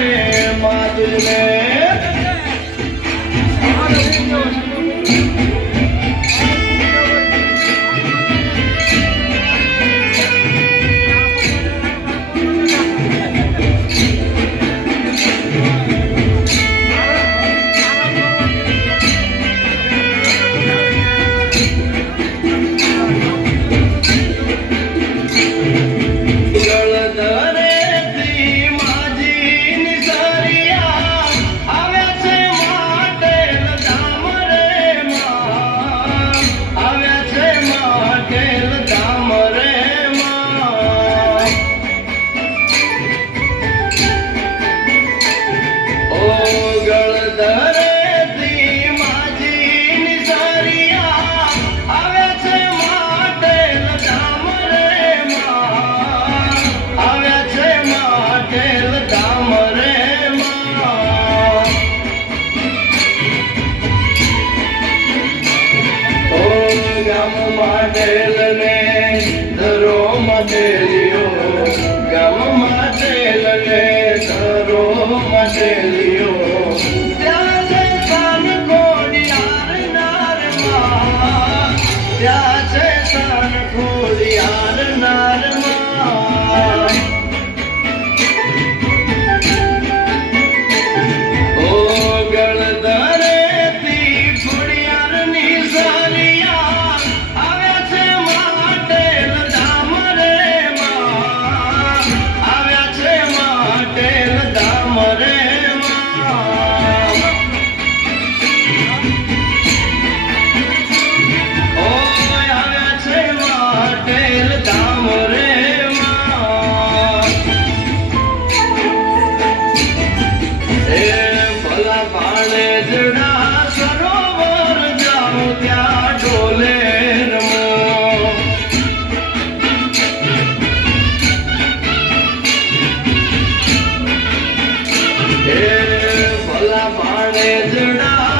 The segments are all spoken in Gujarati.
ને માતુને Are they as they're?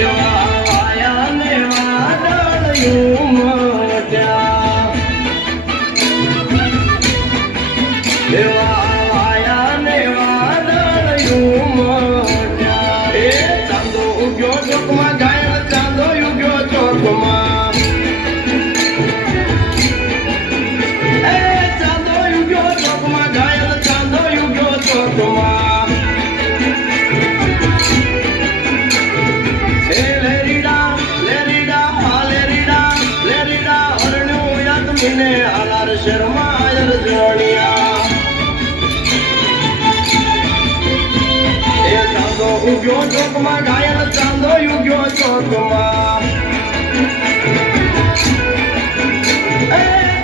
એવા આયા ને વાદળિયું ઉગ્યો ચોકમાં ઘાયલ ચાંદો, ઉગ્યો ચોકમાં.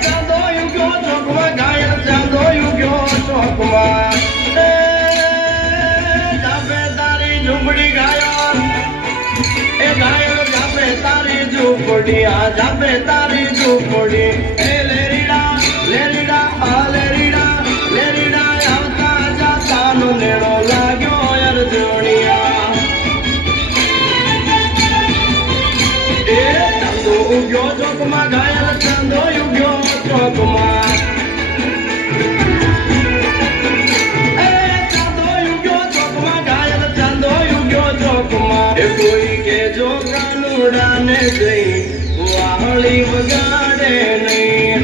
ચાંદો, ઉગ્યો ચોકમાં ઘાયલ ચાંદો, ઉગ્યો ચોકમાં. તારી ઝુંબડી ઘાયલ. એ ઘાયલ જાપે તારી ઝૂંપડી, આ જાપે તારી ઝૂંપડી. ઉગ્યો કોઈ કે જો કાનુડાને જઈ વાહળી વગાડે નહીં.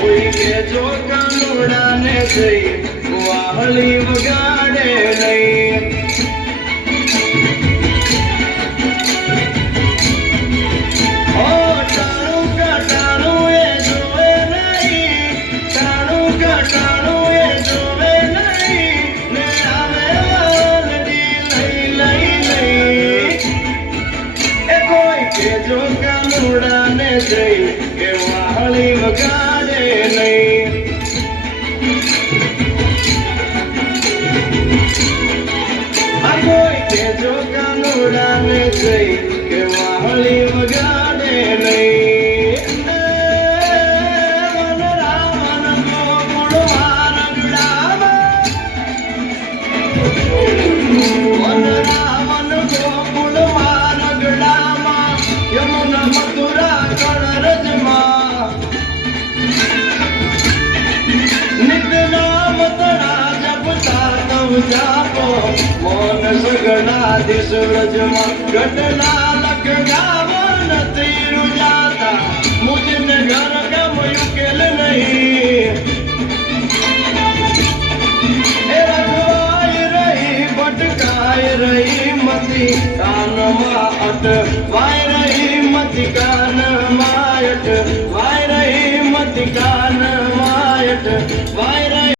કોઈ કે જો કાનુડાને જઈ વાહળી વગાડે વગાડે નહીં. આ કોઈ કે જો કાનુડાને જઈ કે વાહળી વગાડે નહીં. તવ મન સગડા દિશ વ્રજમાં ઘટના લખ ગાવ નથી રૂજાતા. મુજને ઘર ગમ યુકેલ નહીં. રહી ભટકાય રહી મતી. કાનમાં અટવાઈ